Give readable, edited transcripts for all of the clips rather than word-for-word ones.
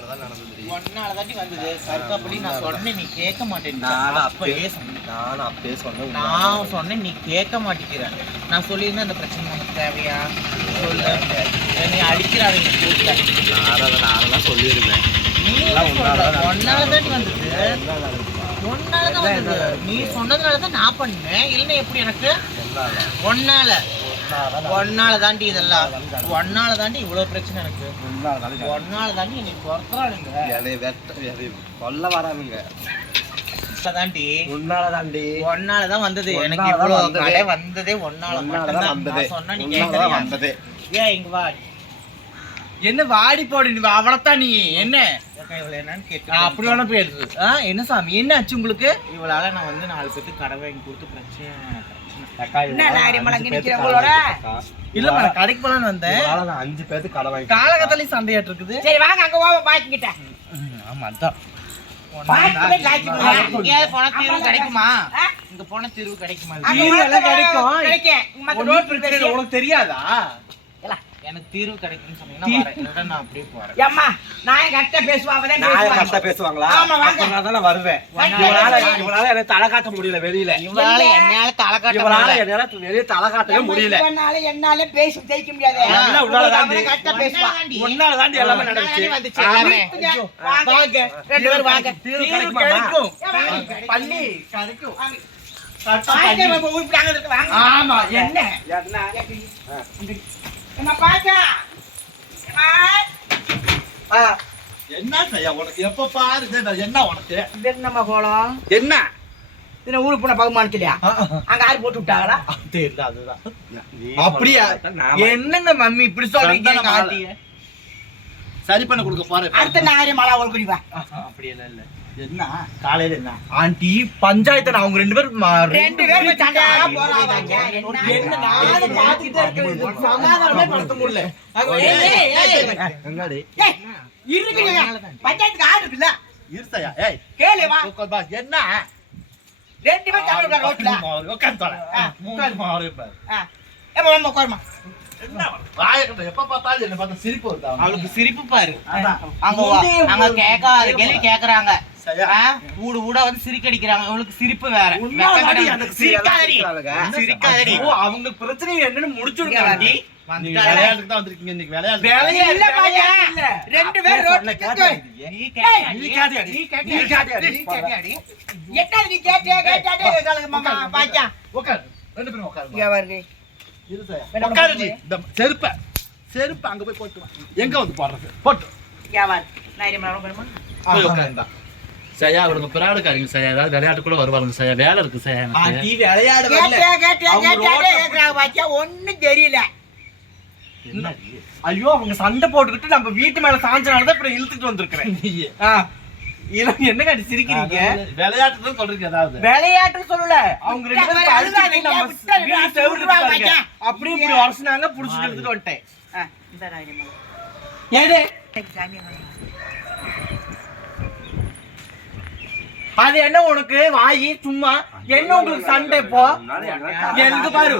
ஒன்னாலதான் நடந்தது. ஒன்னாலதாண்டி வந்தது. சர்க்காப்படி நான் சொன்னேன், நீ கேட்க மாட்டேன். நானும் அப்பயே சொன்னேன். நான் சொன்னேன், நீ கேட்க மாட்டேங்கிற. நான் சொல்லியிருந்தேன் அந்த பிரச்சனை நமக்கு தேவையா சொல்லு. நீ அடிக்கிறாங்க நானெல்லாம் சொல்லியிருந்தேன். ஒன்னாலதாண்டி வந்தது. ஒன்னாலதான் வந்தது. நீ சொன்னதுனாலதான் நான் பண்ணேன். இல்லைன்னா எப்படி எனக்கு ஒன்னால தாண்டி இதெல்லாம் ஒன்னால தாண்டி இவ்வளவு பிரச்சனை எனக்கு. ஒன்னால தாண்டி இன்னைக்கு பொறுத்துறானுங்க கொல்ல வரானுங்க. தாண்டி உன்னாலதாண்டி ஒன்னாலதான் வந்தது எனக்கு. இவ்வளவு கடை வந்ததே ஒன்னாலதான் வந்தது. சொன்னா நீ கேட்கறது. ஏன் இங்க வா. என்ன வாடி போடு. நீ அவளத்தான். நீ என்ன என்னன்னு கேட்டு அப்படி வேணா போயிடுது. என்ன சாமி என்ன ஆச்சு உங்களுக்கு? இவளால நான் வந்து 4 பேருக்கு கடை வாங்கி கொடுத்து பிரச்சனை. இல்ல கடைக்கு போலான்னு வந்தேன். 5 பேருக்கு கடை வாங்கி காலகட்டத்திலயும் சண்டையாட்டு இருக்குது. சரி வாங்க அங்க போவோம் பாக்கிட்ட. ஆமா அதான் கிடைக்குமா? இங்க போன தீர்வு கிடைக்குமா? கிடைக்கும். உனக்கு தெரியாதா? எனக்கு தீர்வு கிடைக்கும்னு சொன்னீங்கன்னா நான் அப்படியே போறேன். அம்மா நான் கரெக்டா பேசுவாங்க. நான் கரெக்டா பேசுவாங்களா? நான் தான வருவேன். இவனால எனக்கு தலை காட்ட முடியல வெளியில. இவனால என்னால தலை காட்ட வெளிய தலை காட்டவே முடியல. என்னால பேசி ஜெயிக்க முடியாது. எல்லாம் உன்னால தான் கரெக்டா பேசுவா. உன்னால தான் எல்லாமே நடந்துச்சு. எல்லாமே வாங்க 2 பேரும் வாங்க. தீர்வு கிடைக்கும். பள்ளி கிடைக்கும். ஆமா என்ன என்ன பாச்சா என்ன செய்ய உனக்கு? எப்ப பாரு என்ன உனக்கு? என்னம்மா கோலம் என்ன இதுல ஊருக்கு போன பகுமானத்திலையா? அங்க ஆறு போட்டு விட்டாங்களா? தெரியல. அதுதான் அப்படியா? என்னங்க மம்மி இப்படி சொல்றீங்க? சரி பண்ண கொடுக்க போறேன். அடுத்த நாரே மழை ஒரு குடிவா. அப்படி எல்லாம் இல்ல. என்ன காலையில என்ன ஆண்டி பஞ்சாயத்து அவங்க 2 பேரும் 2 பேரும் சண்டையா போறாங்க. என்ன நானும் பாத்துக்கிட்டே இருக்கேன். சமாதானமே படுத்த முடியல. எங்கடி இருக்குங்க பஞ்சாயத்துக்கு ஆள் இருக்குல்ல. இருத்தையா? ஏய் கேளு வா. என்ன 2 பேரும் சண்டை ரோட்ல உட்கார்ந்து தர. உட்கார்ந்து மாறு பாரு. ஏமா நம்ம உட்காருமா. என்ன வாயக்கட்ட எப்ப பார்த்தாலும் என்ன பார்த்தா சிரிப்பு வருதா? அவளுக்கு சிரிப்பு பாரு. அங்க கேட்காத கேள்வி கேக்குறாங்க. ஊடு ஊடா வந்து சிரிக்கடிக்கிறாங்க. அவளுக்கு சிரிப்பு வேற. சிரிக்காதடி. அவங்க பிரச்சனை என்னன்னு முடிச்சுடுங்க. விளையாட்டுக்கு தான் வந்திருக்கீங்க இன்னைக்கு. விளையாட்டு இல்ல பாயா 2 பேரும் ரோட்ல கேட்டு என்ன நீ கேட்டே மாமா பாச்சா உட்காரு. 2 பேரும் உட்காரு. இங்க வருங்க. உட்காருடி. இந்த செருப்பு அங்க போய் போட்டு வா. எங்க வந்து போடுறது? போட்டு இங்க வா. நான் மரம் பண்ணுமா? போய் உட்காருடா. சயா அவளுக்கு பிராடுக்காரங்க. சயா ஏதாவது விளையாட்டுக்குள்ள வருவாங்க. சயா வேலை இருக்கு. சயா நீ விளையாட கேட்டே பாச்சா ஒண்ணும் தெரியல. என்ன? ஐயோ அவங்க சண்டை போட்டுக்கிட்டு நம்ம வீட்டு மேல சாஞ்சனாலதான் இப்ப இழுத்துட்டு வந்திருக்கிறேன். என்ன காட்டி சிரிக்கிறீங்க? விளையாட்டு சொல்றீங்க. ஏதாவது விளையாட்டு சொல்லல. அவங்க 2 பேரும் அழுதாங்க. நம்ம வீட்டு செவுரு இருக்காங்க. அப்படி இப்படி வரசுனாங்க. புடிச்சிட்டு எடுத்துட்டு வந்துட்டேன். இந்த ராஜமா ஏடே அது என்ன உனக்கு வாயி சும்மா என்ன உங்களுக்கு சண்டை? இப்போ எனக்கு பாரு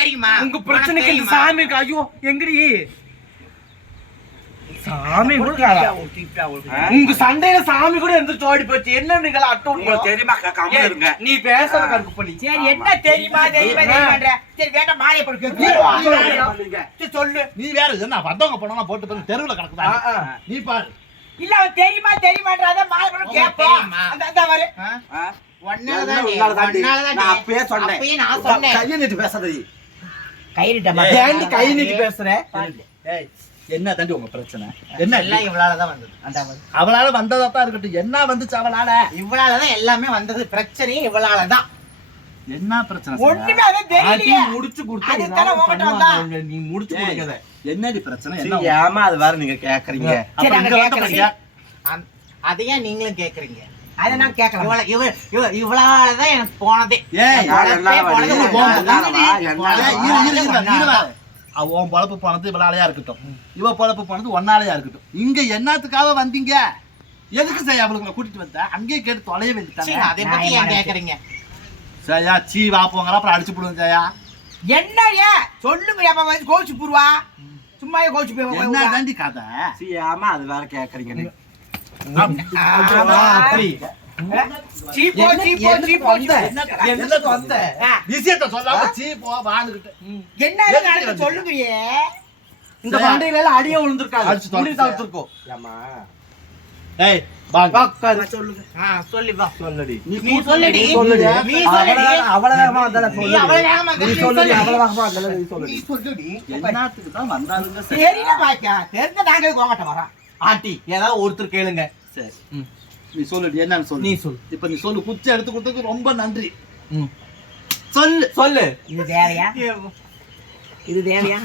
தெரியுமா உங்க பிரச்சனைக்கு இந்த சாமி இருக்கு. ஐயோ எங்கடி சாமி உங்க சண்டையில சாமி கூட எந்திரிச்சு ஓடி போச்சு. என்ன நீங்க தெரியுமா? நீ பேசுற கருக்கு பண்ணி. சரி என்ன தெரியுமா தெரியுமா சரி வேண்டாம் மாலை போட்டு சொல்லு. நீ வேற என்ன வந்தவங்க போனா போட்டு போய் தெருவுல கிடக்குதா? நீ பாரு. இல்ல தெரியுமா தெரியுமான்றத மாலை போட்டு கேட்போம். அந்த வரு அப்பயே சொன்னேன். கையை நீட்டு பேசாதடி. கை நீட்டி பேசுற. என்ன தாண்டி உங்க பிரச்சனை? என்ன எல்லாம் இவளாலதான் வந்தது. அவளால வந்ததான் இருக்கட்டும். என்ன வந்துச்சு அவளால? இவளாலதான் எல்லாமே வந்தது. பிரச்சனையும் இவளாலதான். என்ன பிரச்சனை? ஒண்ணுமே அத தெரியல. முடிச்சு கொடுத்து நீ முடிச்சு கொடுக்கத. என்னடி பிரச்சனை? என்ன ஏமா அது வேற நீங்க கேக்குறீங்க? அதையா நீங்களும் கேக்குறீங்க? அத நான் கேக்குறேன். இவளாலதான் எனக்கு போனதே. உன் பொழப்பு போனது இவளாலையா இருக்கட்டும். இவ பொழப்பு போனது ஒன்னாலையா இருக்கட்டும். இங்க என்னத்துக்காக வந்தீங்க? எதுக்கு செய்ய அவளுங்களை கூட்டிட்டு வந்த? அங்கேயே கேட்டு தொலைய வேண்டியதானே. அதை பத்தி ஏன் கேக்குறீங்க? சயா சீ வா போங்கற அப்புறம் அடிச்சு போடுங்க. சயா என்னையா சொல்லுங்க. அப்ப வந்து கோச்சு புருவா சும்மாவே கோச்சு போய் என்ன தாண்டி கதை ஆமா அது வேற கேக்குறீங்க விஷயத்த சொல்லாம சீப்போ வானுகிட்டு என்ன சொல்லுங்கயே இந்த பண்டையில எல்லாம் அடியே விழுந்திருக்காது அடிச்சு முடி தவிர்த்திருக்கோம் ஏமா ஏய் வாங்க சொல்லுங்க சொல்லி வா சொல்லடி நீ சொல்லுடி சொல்லுடி நீ சொல்லுடி அவ்வளவுதாமா வந்தால நீ சொல்லு அவ்வளவு வேகமா நீ சொல்லுடி அவ்வளவுதாமா வந்தால நீ நீ சொல்லுடி சொல்லுடி என்னத்துக்கு தான் வந்தாலுங்க சரி தெரியல பாக்கியா தெரிஞ்ச நாங்க கோமாட்ட வரோம் ஆண்டி ஏதாவது ஒருத்தர் கேளுங்க சரி நீ சொல்லுடி என்னன்னு சொல்லு நீ சொல்லு. இப்ப நீ சொல்லு குச்சி எடுத்து கொடுத்ததுக்கு ரொம்ப நன்றி சொல்லு சொல்லு இது தேவையா இது தேவையா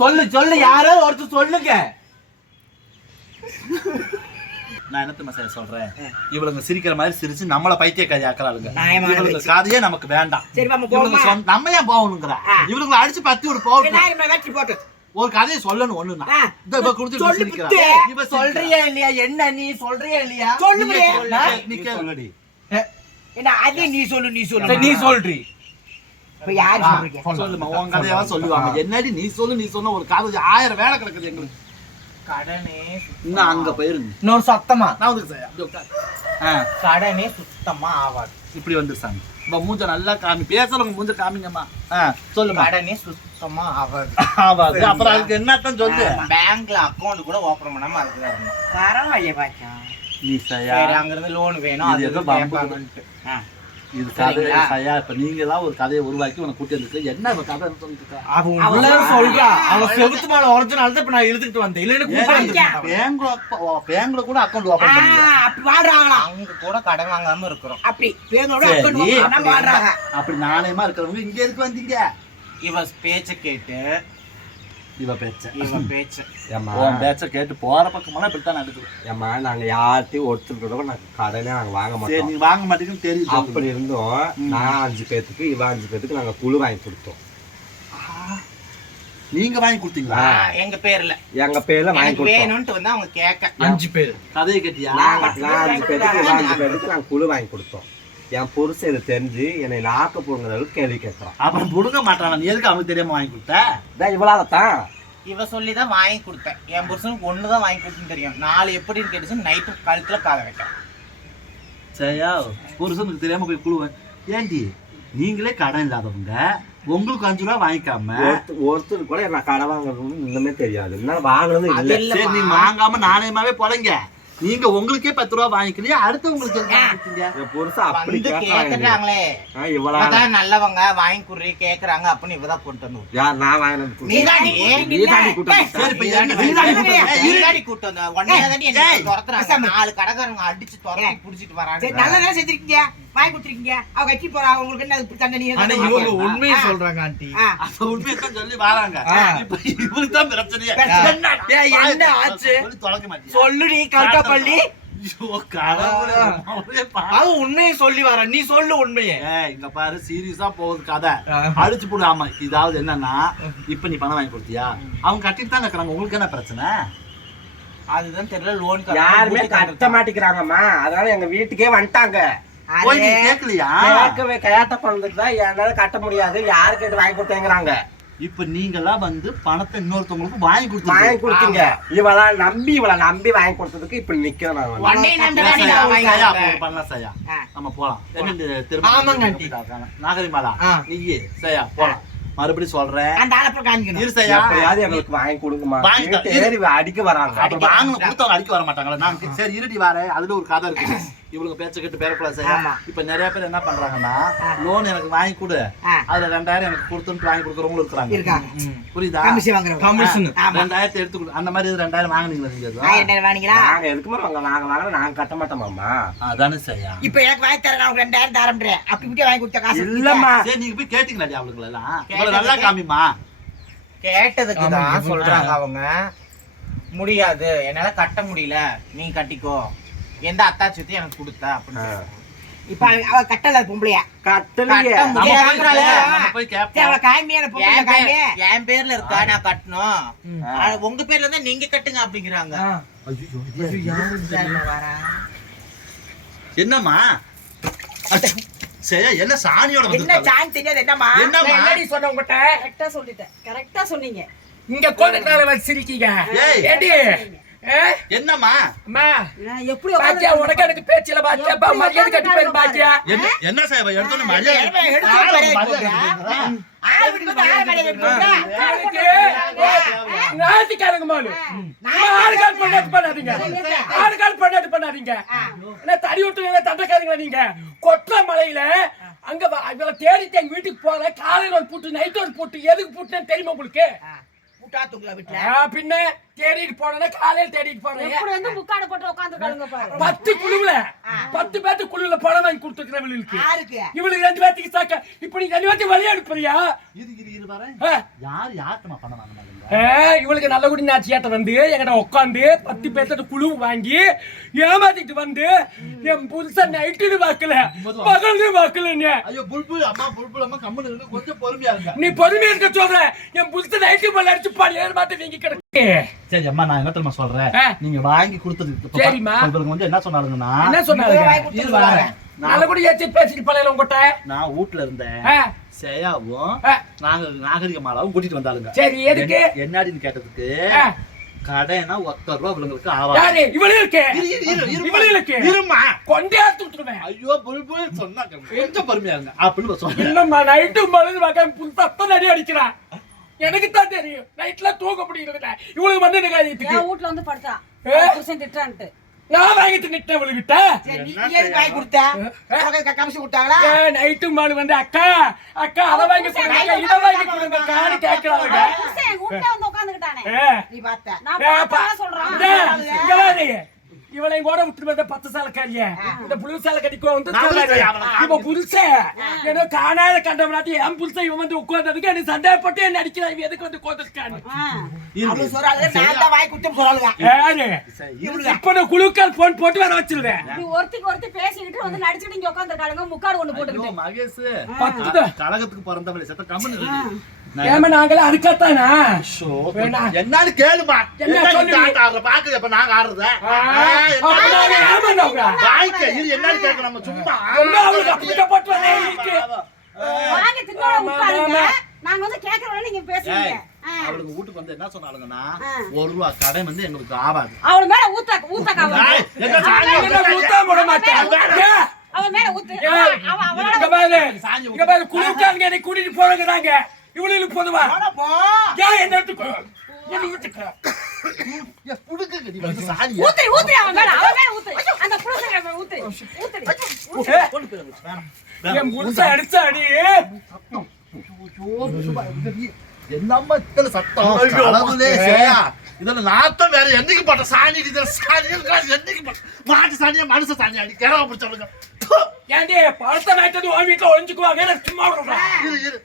சொல்லு சொல்லு யாராவது ஒருத்தர் சொல்லுங்க நான் என்னத்த மசாலா சொல்றேன் இவளுங்க சிரிக்கிற மாதிரி சிரிச்சு நம்மள பைத்தியக்காரி ஆக்குறாளுங்க நியாயமான இவளுங்க காதையே நமக்கு வேண்டாம் சரி மாமா இவளுங்க போமா நம்ம ஏன் போகணுங்கிற இவளுங்களை அடிச்சு பத்தி ஒரு போகணும் நான் வெட்டி போட்டு ஒரு கதையை சொல்லணும் ஒண்ணுனா ஆ. இந்த இவ குடிச்சிட்டு சொல்லு சிரிக்கிறா. புட்டு. இவ சொல்றியா இல்லையா என்ன நீ சொல்றியா இல்லையா சொல்லு நீ முடியே. கேளு. நீ கேளு. சொல்லுடி என்ன அது நீ சொல்லு நீ சரி, சொல்லு நீ சொல்றி இப்ப யாரு சொல்றீங்க சொல்லுமா உன் கதையாவா சொல்லுவாங்க என்னடி நீ சொல்லு நீ சொன்ன ஒரு கதை 1000 வேலை கிடக்குது எங்களுக்கு கடனே இன்னும் அங்க போயிருங்க இன்னொரு சத்தமா நான் வந்து செய்ய அப்படியே உட்காரு. ஆ, கடனே சுத்தமா ஆவாது இப்படி வந்து சாமி இப்ப மூஞ்ச நல்லா காமி பேசுறவங்க மூஞ்ச காமிங்கம்மா சொல்லுமா கடனே சுத்தமா ஆவாது ஆவாது அப்புறம் அதுக்கு என்னத்தான் சொல்லு பேங்க்ல அக்கவுண்ட் கூட ஓபன் பண்ணாம அதுக்கு வரணும் பரவாயில்லையே பாக்கியா நீ சயா சரி அங்க இருந்து லோன் வேணும் இது அது ஏதோ எதுவும் பம்பு. கேட்பாங்கன்ட்டு. இது கதை சரிங்களா? சயா இப்ப நீங்க எல்லாம் ஒரு கதையை உருவாக்கி உனக்கு கூட்டி வந்து என்ன இப்ப கதை சொல்லிட்டு இருக்கா அவன் உள்ள சொல்றா அவன் செவுத்து மேல உரைச்சனால தான் இப்ப நான் இழுத்துட்டு வந்தேன் இல்லன்னு கூப்பிட்டு வந்திருப்பேன். பேங்க்ல கூட அக்கௌண்ட் ஓபன் பண்ணல அப்படி வாழ்றாங்களா அங்க கூட கடன் வாங்காம இருக்கிறோம் அப்படி பேரோட சரி, அக்கௌண்ட் வாழ்றாங்க அப்படி நாணயமா இருக்கிறவங்க இங்க எதுக்கு வந்தீங்க இவ பேச்ச கேட்டு இவ பேச்ச இவன் பேச்ச உன் பேச்ச கேட்டு போற பக்கமெல்லாம் இப்படித்தான் நடக்குது ஏம்மா நாங்க யார்ட்டையும் ஒருத்தருக்கு கூட நாங்க கடனே நாங்க வாங்க சரி மாட்டோம் நீ வாங்க மாட்டேங்குன்னு தெரியுது அப்படி இருந்தோம் நான் 5 பேத்துக்கு இவ 5 பேத்துக்கு நாங்க குழு வாங்கி கொடுத்தோம் நீங்க வாங்கி கொடுத்தீங்களா எங்க பேர்ல எங்க பேர்ல வாங்கி எனக்கு கொடுத்தோம் வேணும்ட்டு வந்து அவங்க கேட்க 5 பேர் கதையை கேட்டியா நான் 5 பேத்துக்கு இவ 5 பேத்துக்கு நாங்க குழு வாங்கி கொடுத்தோம் என் புருஷன் இதை தெரிஞ்சு என்னை நாக்க போடுங்கிற அளவுக்கு கேள்வி கேட்கறான் அப்புறம் புடுங்க மாட்டான் நீ எதுக்கு அவனுக்கு தெரியாம வாங்கி கொடுத்த இவ்வளவுதான் இவ சொல்லிதான் வாங்கி கொடுத்தேன் என் புருஷனுக்கு ஒண்ணுதான் வாங்கி கொடுத்துன்னு தெரியும் 4 எப்படின்னு கேட்டுச்சு நைட்டு கழுத்துல கால வைக்க சரியா புருஷனுக்கு தெரியாம போய் குழுவேன் ஏண்டி நீங்களே கடன் இல்லாதவங்க உங்களுக்கு 5 ரூபா வாங்கிக்காம ஒருத்தர் கூட நான் கடை வாங்குறது இன்னுமே தெரியாது என்ன வாங்குறது அது இல்ல இல்ல. சரி நீ வாங்காம நாணயமாவே பொழைங்க நீங்க உங்களுக்கே 10 ரூபா வாங்கிக்கலையா அடுத்து உங்களுக்கு எதுக்கு வாங்கி கொடுத்தீங்க? என் புருஷன் அப்படி வந்து கேட்கறாங்க கேக்குறாங்களே இவ்வளவு இவதான் நல்லவங்க வாங்கி குடுறி கேக்குறாங்க அப்படின்னு இவதான் கொண்டு வந்து யார் நான் வாங்கினது நீதாண்டி. நீதாண்டி கூட்டம் சரி, இப்ப நீதாண்டி நீதாண்டி கூட்டு வந்த. நீ- நீதாண்டி கூட்டு வந்த. உன்னையதாண்டி என்னை ஏய், துரத்துறாங்க. பேசாம. 4 கடைக்காரங்க அடிச்சு துரத்தி புடிச்சிட்டு வராங்க. சரி நல்ல நேரம் செஞ்சிருக்கீங்க வாங்கி கொடுத்துருக்கீங்க அவங்க கட்டி போறாங்க உங்களுக்கு என்ன இப்படி தண்டனை ஆனா இவங்க உண்மையை சொல்றாங்க ஆண்டி அப்ப உண்மையத்தான் சொல்லி வராங்க இப்ப இவருக்கு தான் பிரச்சனையே பிரச்சனை. ஏய், என்ன ஆச்சு? சொல்லி தொலைக்க மாட்டியா? சொல்லுடி கல்கப்பள்ளி ஐயோ, கடவுளே, அவரே பாரு. அவன் உண்மையை சொல்லி வர நீ சொல்லு உண்மையை ஏய், இங்க பாரு சீரியஸா போகுது கதை அடிச்சு போடு ஆமா இதாவது என்னன்னா இப்ப நீ பணம் வாங்கி கொடுத்தியா அவங்க கட்டிட்டு தான் இருக்கிறாங்க உங்களுக்கு என்ன பிரச்சனை அதுதான் தெரியல லோன் யாருமே கட்ட மாட்டேங்கிறாங்கம்மா அதனால எங்க வீட்டுக்கே வந்துட்டாங்க போய் நீ கேட்கலையா கேட்கவே கேட்ட பணத்துக்கு தான் என்னால கட்ட முடியாது யாரு கேட்டு வாங்கி கொடுத்தேங்கிறாங்க இப்ப நீங்க எல்லாம் வந்து பணத்தை இன்னொருத்தவங்களுக்கு வாங்கி வாங்கி கொடுத்தீங்க கொடுத்தீங்க இவள நம்பி வாங்கி கொடுத்ததுக்கு இப்ப நிக்கிறேன் நான் வந்து. உன்னை நம்பிதான் நீ சையா, நான் வாங்கி சையா, கொடுத்தேன். அப்போ பண்ணலாம் சையா. ஆ. நம்ம போலாம் என்ன திரும்ப ஆமாங்க, ஆண்டி. நாகரிமாலா ஆ. நீயே சையா போலாம் மறுபடியும் சொல்றேன் அந்த ஆளை அப்புறம் காமிக்கணும் இரு சையா எப்பயாவது எங்களுக்கு வாங்கி கொடுக்குமா வாங்கி தா- வீட்டு ஏறி அடிக்க வராங்க அப்புறம் வாங்கணும் கொடுத்தவங்க அடிக்க வர மாட்டாங்களா நான் சரி இருடி வாரேன் அதுல ஒரு கதை இருக்கு இவளுங்க பேச்ச கேட்டு பேரக்கூடாது சையா ஆமா. இப்ப நிறைய பேர் என்ன பண்றாங்கன்னா லோன் எனக்கு வாங்கி கொடு ஆ. அதுல 2000 எனக்கு கொடுத்துட்டு வாங்கி கொடுக்குறவங்களும் இருக்கிறாங்க இருக்காங்க புரியுதா கமிஷன் வாங்குறவங்க கமிஷன் ஆமா 2000 எடுத்து கொடு அந்த மாதிரி 2000 வாங்குனீங்களா நீங்க எதுவும்? 2000 வாங்கிங்களா நாங்க எதுக்குமா நாங்க நாங்க கட்ட மாட்டோமாம்மா அதானே சையா இப்ப எனக்கு வாங்கி தரேன் நான் 2000 தரேன் அப்படி இப்படி வாங்கி கொடுத்த காசு இல்லம்மா சரி நீங்க போய் கேட்டீங்களாடி அவளுக்கு எல்லாம் இவ்வளவு நல்லா காமிமா கேட்டதுக்கு தான் சொல்றாங்க அவங்க முடியாது என்னால கட்ட முடியல நீ கட்டிக்கோ எந்த அத்தாச்சியத்தையும் எனக்கு கொடுத்த அப்படின்னு சொல்றாங்க. இப்ப அவ கட்டல பொம்பளையா கட்டலையே கட்ட நம்ம முடியாது. போய் கேட்போம், நம்ம போய் கேட்போம் அவ காமியான பொம்பளை என் காமி பேர்- என் பேர்ல இருக்கா நான் கட்டணும் ஆனா உங்க பேர்ல இருந்தா நீங்க கட்டுங்க அப்படிங்கிறாங்க என்னம்மா சரி என்ன சாணியோட என்ன வந்திருக்காங்க? சான் தெரியாது என்னம்மா என்னம்மா? நான் என்னடி சொன்ன உங்ககிட்ட கரெக்டா சொல்லிட்டேன் கரெக்டா சொன்னீங்க இங்க கோதனால வச்சு சிரிக்கீங்க ஏய். ஏடி என்னம்மா அம்மா எப்படி பாத்தியா உனக்கு எனக்கு பேச்சில பாத்தியா மரியாதை கட்டி போய் பாத்தியா என்ன சார் எடுத்தோன்னு மரியாதை எடுத்து ஆள் வீட்டுக்கு வந்து ஆள் மரியாதை எடுத்து நாத்திக்காரங்க மாலு ஆளுக்கால் பண்ணாதீங்க ஆளுக்கால் பண்ணாதீங்க என்ன தடி விட்டுங்க தண்டக்காரங்களா நீங்க கொற்ற மலையில அங்க இவளை தேடிட்டு எங்க வீட்டுக்கு போற காலையில ஒரு பூட்டு நைட் ஒரு பூட்டு எதுக்கு பூட்டுன்னு தெரியுமா உங்களுக்கு முட்டா தூக்குல வீட்டுல பின்ன தேடிட்டு போனா காலையில தேடிட்டு போறேன் எப்படி வந்து முக்காடு போட்டு உட்கார்ந்துருக்காங்க பாரு 10 குழுவுல 10 பேருக்கு குழுவுல பணம் வாங்கி கொடுத்துருக்கேன் இவளுக்கு யாருக்கு இவளுக்கு 2 பேத்துக்கு சாக்க இப்ப நீ 2 பேத்துக்கு வழி அனுப்புறியா இரு வரேன் யாருக்குமா பணம் வாங்கினாங்க இவளுக்கு நல்ல குடி நாச்சியாட்ட வந்து என்கிட்ட உட்காந்து 10 பேர்த்த குழு வாங்கி ஏமாத்திட்டு வந்து என் புருஷன் நைட்டு வாக்கல பகல்னு வாக்கல ஐயோ புல்புல் அம்மா கம்முனு இருந்து கொஞ்சம் பொறுமையா இருங்க நீ பொறுமையா இருக்க சொல்ற என் புருஷன் நைட்டு பல்ல அடிச்சு பாடி ஏமாத்தி வீங்கி கிடக்கு சரி அம்மா நான் என்ன தெரியுமா சொல்றேன் நீங்க வாங்கி கொடுத்ததுக்கு சரிம்மா. உங்களுக்கு வந்து என்ன சொன்னாலுங்கன்னா என்ன சொன்னாங்க இரு வரேன். நல்ல குடி ஏச்சி பேசிட்டு பழையில உங்ககிட்ட நான் வீட்ல இருந்தேன் சேயாவும் நாகரிகமாலாவும் கூட்டிட்டு வந்தாளுங்க சரி எதுக்கு என்னடின்னு கேட்டதுக்கு கடைனா ₹1 இவங்களுக்கு யாரு ஆவா இவளே இருக்கு இவளே இருக்கு இருமா கொண்டே விட்டுருவேன் ஐயோ புல்புல் சொன்னா கொஞ்சம் பொறுமையா இருங்க அப்படின்னு சொன்னேன் இல்லம்மா நைட்டு மழுது வாங்க புத்தத்தை நிறைய அடிக்கிறான் எனக்கு தான் தெரியும் நைட்ல தூங்க முடியல இவளுக்கு வந்து எனக்கு என் வீட்ல வந்து படுத்தா புருஷன் திட்டான்ட்டு நான் வாங்கிட்டு நிட்டேன் இவளுக்கிட்ட நீ எதுக்கு வாங்கி கொடுத்த உனக்கு கமிஷன் கொடுத்தாங்களா நைட்டு மாடு வந்து அக்கா அதை வாங்கி கொடுங்க இதை வாங்கி கொடுங்க காணி கேட்கிறாங்க புருஷன் என் வீட்ல வந்து உட்கார்ந்துட்டானே நீ பார்த்த நான் பார்த்தா சொல்றேன் இவளை கூட விட்டு வந்த 10 சாலக்காரிய இந்த புழு சால கடிக்கோ வந்து இப்ப புதுசே ஏதோ காணாத கண்டவனாட்டி என் புதுசை இவன் வந்து உட்கார்ந்ததுக்கு எனக்கு சந்தேகப்பட்டு என்ன அடிக்கிறான் இவன் எதுக்கு வந்து உட்கார்ந்துருக்கான்னு அவங்க சொல்றாங்க நான் தான் வாங்கி கொடுத்தேன்னு சொல்றாங்க யாரு இப்ப நான் குழுக்கள் போன் போட்டு வர வச்சிருவேன் நீ ஒருத்தி பேசிக்கிட்டு வந்து நடிச்சிட்டு இங்க உட்கார்ந்துருக்காளுங்க முக்காடு ஒண்ணு போட்டுக்கிட்டு மகேஷ் 10 கழகத்துக்கு பிறந்தவளை செத்த கம்மன் ஏமா நாங்களே அதுக்காத்தானா என்னான்னு கேளுமா என்ன சொல்லு பாக்குது இப்ப நாங்க ஆடுறத என்னன்னு கேட்க நம்ம சும்மா வாங்கி தின்னோட உட்காருங்க நாங்க வந்து கேக்குறோம் நீங்க பேசுறீங்க அவளுக்கு வீட்டுக்கு வந்து என்ன சொன்னாலுங்கன்னா ₹1 கடை வந்து எங்களுக்கு ஆவாது அவள் மேல ஊத்தக்கா ஊத்தா போட மாட்டேன் அவன் மேல ஊத்து குழுக்காரங்க என்னை கூட்டிட்டு போறாங்க இவளுக்கு போதுவா என்ன ஊத்து அவன் மேல ஊத்து அந்த புருஷன் மேல ஊத்து என் புருஷன் அடிச்ச அடி என்னம்மா இத்தனை சத்தம் கடவுளே சேயா இதுல நாத்தம் வேற என்னைக்கு பட்ட சாணி இதுல சாணி என்னைக்கு மாட்டு சாணியா மனுஷ சாணியா நீ கேரளா பிடிச்சவளுங்க ஏன்டி பழத்தை நாய்த்தது உன் வீட்டுல ஒழிஞ்சுக்குவாங்க நான் சும்மா இரு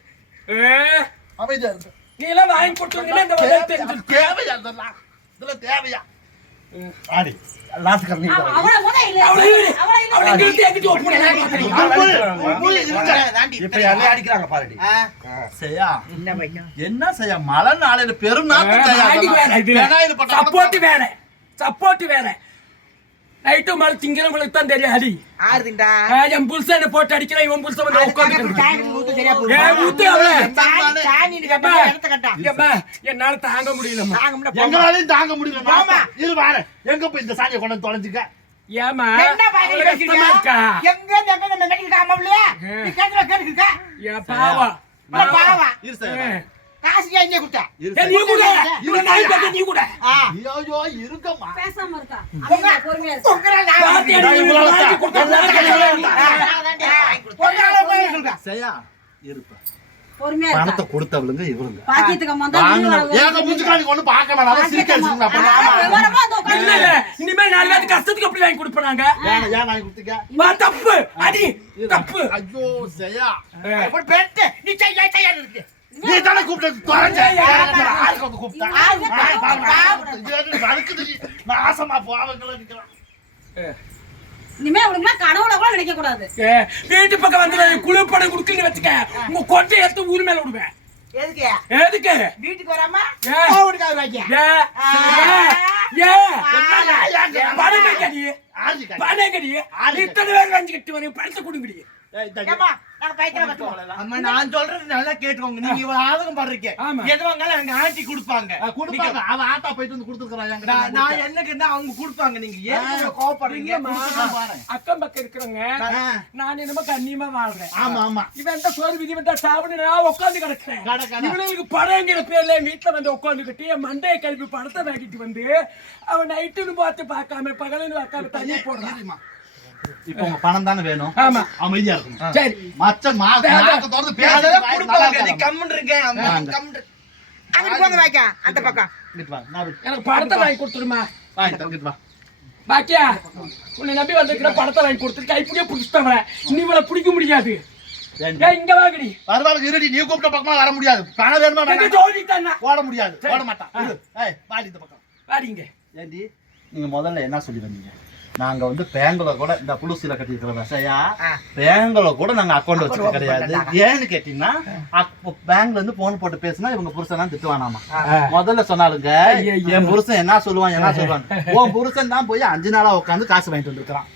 அமைதியா இருக்கு நீ எல்லாம் வாங்கி கொடுத்தீங்கன்னா இந்த வகையில் தெரிஞ்சு தேவையா இதுல தேவையா ஆடி லாஸ்ட் நீ அவள முத இல்ல அவளை இழுத்து எங்கிட்டு ஒப்புறேன் இப்ப யாரையும் அடிக்கிறாங்க பாருடி சேயா என்ன செய்யா மழை நாளையில பெரும் சப்போர்ட் வேற நைட்டு மழை திங்கிறவங்களுக்கு தான் தெரியும் அடி ஆறுதுண்டா என் புருஷனை போட்டு அடிக்கிறேன் இவன் புருஷன் வந்து என்னால தாங்க முடியலம்மா எங்களாலையும் தாங்க முடியல இரு வார எங்க போய் இந்த சாணியை கொண்டு தொலைஞ்சுக்க ஏமா பாவா இரு சார் காசு எங்க குட்டா நீ கூட இவன் நாய் பத்தி நீ கூட ஐயோ இருக்கம்மா பேசாம இருக்கா அவங்க பொறுமையா இருக்கு சேயா இருப்பா பொறுமையா பணத்தை கொடுத்தவளுங்க இவளுங்க பாக்கியத்துக்கு வந்தா ஏங்க முஞ்சுக்காணி கொண்டு பார்க்க வேணாம் சிரிக்க இனிமே 4 பேருக்கு கஷ்டத்துக்கு எப்படி வாங்கி கொடுப்பாங்க ஏன் வாங்கி கொடுத்தீங்க தப்பு அடி தப்பு ஐயோ சேயா பெட்டு நீ செய்ய இருக்கு நீ தானே கூப்பிட்டு தொலைஞ்ச ஆளுக்கு வந்து கூப்பிட்டா நாசமா போவங்கள நிக்கிறான் இனிமே அவளுக்கு கனவுல கூட நினைக்க கூடாது வீட்டு பக்கம் வந்து குளிப்படம் குடுக்கன்னு வச்சுக்க உங்க கொட்டை எடுத்து ஊர் மேல விடுவேன் எதுக்கு வீட்டுக்கு வராம பணம் கடி இத்தனை பேர் வஞ்சுக்கிட்டு வரீங்க பணத்தை கொடுங்கடி ஏம்மா, நாங்க பைத்தியம் பார்த்துக்குவோம். அம்மா நான் சொல்றது நல்லா கேட்டுக்கோங்க. நீங்க இவ்வளவு ஆதகம் பண்றீங்க. ஆமா. எது வாங்காலும் எனக்கு ஆண்டி கொடுப்பாங்க. கொடுப்பாங்க. அவ ஆத்தா போயிட்டு வந்து கொடுத்துருக்கான். நான் என்ன கேட்டா அவங்க கொடுப்பாங்க. நீங்க ஏன் இவ்வளவு கோவப்படுறீங்க? அக்கம் பக்கம் இருக்கிறவங்க நான் என்னமோ கண்ணியமா வாழ்றேன். ஆமா ஆமா. இவன் சோறு விதி வந்தா சாப்பிட்டு நான் உட்காந்து கிடக்குறேன். இவனுக்கு படங்கிற பேர்ல என் வீட்டுல வந்து உட்காந்துக்கிட்டு என் மண்டையை கழுவி படத்தை வாங்கிட்டு வந்து அவன் நைட்டுன்னு பார்த்து பார்க்காம பகலுன்னு பார்க்காம தண்ணி போடுறான். இப்போ உங்க பணம் தானே வேணும். ஆமா. அமைதியா இருக்கணும். சரி மச்ச நாக்க தொடர்ந்து அதெல்லாம் பேச கொடுப்பாங்க. நீ கம்முன்னு இருங்க. அம்மா வாங்க. கம்முன்னு. அங்கிட்டு போங்க வாய்க்கா, அந்த பக்கம். எனக்கு படத்தை வாங்கி கொடுத்துருமா. வா. பாக்கியா உன்னை நம்பி வந்திருக்கிற படத்தை வாங்கி கொடுத்துட்டு கைப்பிடியே பிடிச்சிட்டவன் நீ இவளை பிடிக்க முடியாது. இங்க வாங்கடி. வருவாளுக்கு இருடி. நீ கூப்பிட்ட பக்கமா வர முடியாது. பணம் வேணுமா வேணாமா? ஜோடிட்டானா ஓட முடியாது. ஓட மாட்டான். ஏய் வாடி இந்த பக்கம். வாடிங்க. ஏண்டி நீங்க முதல்ல என்ன சொல்லி வந்தீங்க? நாங்க வந்து பேங்க்ல கூட இந்த புலுசில கட்டிருக்கிற சையா பேங்க்ல கூட நாங்க அக்கௌண்ட் வச்சுக்க கிடையாது. ஏன்னு கேட்டீங்கன்னா பேங்க்ல இருந்து போன் போட்டு பேசினா இவங்க புருஷன் திட்டுவானாமா. முதல்ல சொன்னாலுங்க என் புருஷன் என்ன சொல்லுவான் உன் புருஷன் தான் போய் 5 நாளா உட்காந்து காசு வாங்கிட்டு வந்துருக்கான்.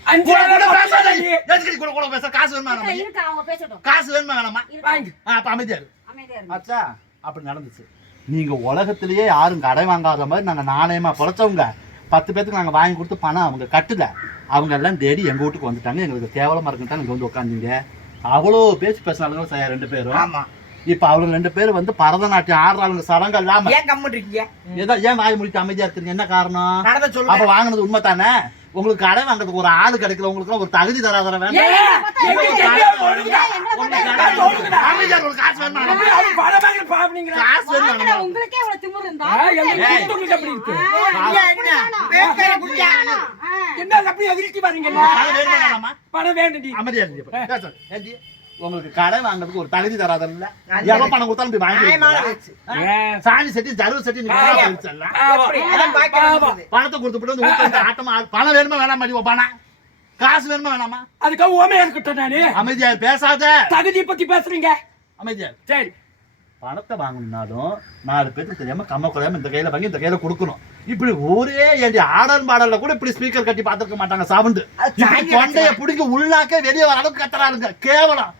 காசு வேணுமா இருக்கு, அவங்க பேசட்டும். காசு வேணுமா வேணாமா? வாங்கி. அப்ப அமைதியா இரு. அமைதியா இருங்க. ஆச்சா அப்படி நடந்துச்சு. நீங்க உலகத்திலேயே யாரும் கடை வாங்காத மாதிரி நாங்க நாணயமா பொழைச்சவங்க 10 பேத்துக்கு நாங்க வாங்கி கொடுத்து பணம் அவங்க கட்டுல. அவங்க எல்லாம் தேடி எங்க வீட்டுக்கு வந்துட்டாங்க. எங்களுக்கு கேவலமா இருக்குன்னு இங்க வந்து உட்காந்துங்க. அவ்வளோ பேசினாலுங்க சார் 2 பேரும். ஆமா. இப்ப அவங்க 2 பேரும் வந்து பரதநாட்டியம் ஆடுறாங்க சரங்க இல்லாம. ஏன் கம்முன்னு இருக்கீங்க? ஏதோ ஏன் வாய் முடிட்டு அமைதியா இருக்கிறீங்க? என்ன காரணம்? நடந்த அப்ப சொல்லுங்க. வாங்கினது உண்மை தானே? உங்களுக்கு கடை வாங்குறதுக்கு ஒரு ஆளு கிடைக்கல. உங்களுக்கு ஒரு தகுதி தராதர வேண்டாம். அமைதியா ஒரு காசு வேணுமா? அவன் படம் வாங்கி பாப்பீங்களா? காசு வேணுமா? வாங்கின உங்களுக்கே இவ்வளவு திமிரு இருந்தா உங்களுக்கு எப்படி இருக்கு? பேக்கரை குடிச்சா. என்ன அப்படி எதிர்த்து வரீங்களா? பணம் வேணுமா வேணாமா? பணம் வேணும்டி. அமைதியா இருக்கு. உங்களுக்கு கடை வாங்குறதுக்கு ஒரு தகுதி தராதல்ல. எவ்வளவு பணம் கொடுத்தாலும் போய் நியாயமான வாங்கி பேச்சு. சாணி செட்டி ஜருவு செட்டி அப்படி அதான் பாக்கியம் இருக்குது. பணத்தை கொடுத்துட்டு வந்து ஊத்த ஆட்டமா பணம் வேணுமா வேணாமா? பணம் காசு வேணுமா வேணாமா? அதுக்காக ஓமையா இருக்கட்டும். நானு அமைதியா பேசாத. தகுதியை பத்தி பேசுறீங்க. அமைதியா சரி. பணத்தை வாங்கணும்னாலும் 4 பேருக்கு தெரியாம கம்ம குறையாம இந்த கையில வாங்கி இந்த கையில கொடுக்கணும். இப்படி ஒரே ஏண்டி ஆடல் பாடல்ல கூட இப்படி ஸ்பீக்கர் கட்டி பார்த்துருக்க மாட்டாங்க. சவுண்டு தொண்டைய பிடிக்க உள்ளாக்க வெளியே வர அளவுக்கு கத்துறாருங்க. கேவலம்.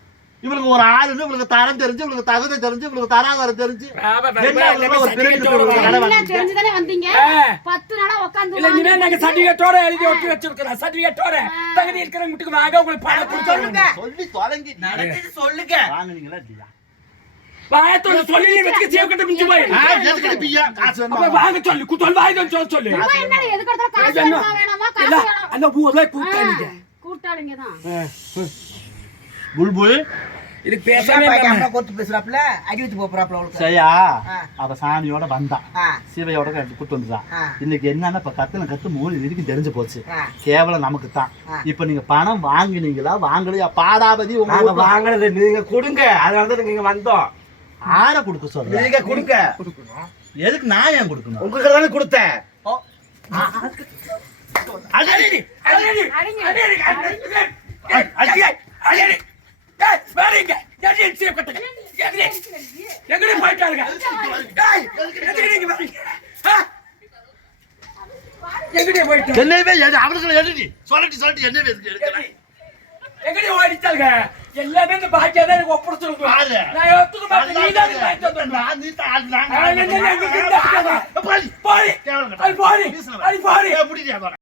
இவங்களுக்கு ஒரு ஆளுன்னு இவங்களுக்கு தரம் தெரிஞ்சு இவங்களுக்கு தகுதி தெரிஞ்சு இவங்களுக்கு தராதரம் தெரிஞ்சு தெரிஞ்சுதானே வந்தீங்க. 10 நாளா உட்கார்ந்து இல்ல இனிமே நாங்க சர்டிபிகேட்டோட எழுதி ஒட்டி வச்சிருக்கோம். சர்டிபிகேட்டோட தகுதி இருக்கிற வீட்டுக்கு வாங்க உங்களுக்கு பணம் கொடுத்துருங்க. சொல்லி தொலைங்கி நடந்தது சொல்லுங்க. வாங்குனீங்களா இல்லையா? வாயத்தோட சொல்லி வச்சுக்க சேவக்கிட்ட மிஞ்சி போய் எதுக்கு பிய்யா காசு அப்ப வேணுமா? வாங்க சொல்லு குத்தல் வாங்க சொல்லு. இவன் என்ன எதுக்கு எடுத்தாலும் காசு வேணுமா வேணாமா? காசு இல்ல வேணும். அந்த பூவெல்லாம் கூட்டாதீங்க. கூட்டாளிங்க தான். புல்புல் இதுக்கு பேசாம பேசாம பையன் கோத்து பேசுறாப்ல, அடி வச்சு போறாப்ல அவளுக்கு. சரியா? ஆ. அவ சாமியோட வந்தான். ஆ. சிவையோட கூட்டு வந்துட்டான். ஆ. இன்னைக்கு என்னன்னா இப்ப கத்து 3 இதுக்கு தெரிஞ்சு போச்சு. ஆ. கேவலம் நமக்கு தான். ஆ. இப்ப நீங்க பணம் வாங்கினீங்களா வாங்கலையா? பாடாபதி நாங்க உங்களுக்கு வாங்கினது நீங்க கொடுங்க. அதனால தான் நீங்க வந்தோம். ஆற கொடுக்க சொல்றேன். நீங்க கொடுங்க. எதுக்கு நான் ஏன் கொடுக்கணும்? உங்களுக்கு தானே கொடுத்தேன். அடி அடேடி அடேடி அடேடி அடேடி டேய் வேறங்க எடி சேவக்கிட்ட எங்கடி எங்கடி போயிட்டாருங்க? டேய் எங்கடி நீங்க வரீங்க? எங்கடி போயிட்டாரு? என்னவே அவனுக்கு எடுடி சொல்லிட்டு என்னவே எடுக்கணும்? எங்கடி ஓடிட்டாருங்க? எல்லாமே இந்த பாக்கியா தான் எனக்கு ஒப்படைச்சிருக்கு. ஆளு. நான் எடுத்துக்க மாட்டேன். நீ தான் பாக்கியா தந்தா. நீ தான் போடி போடி போடி.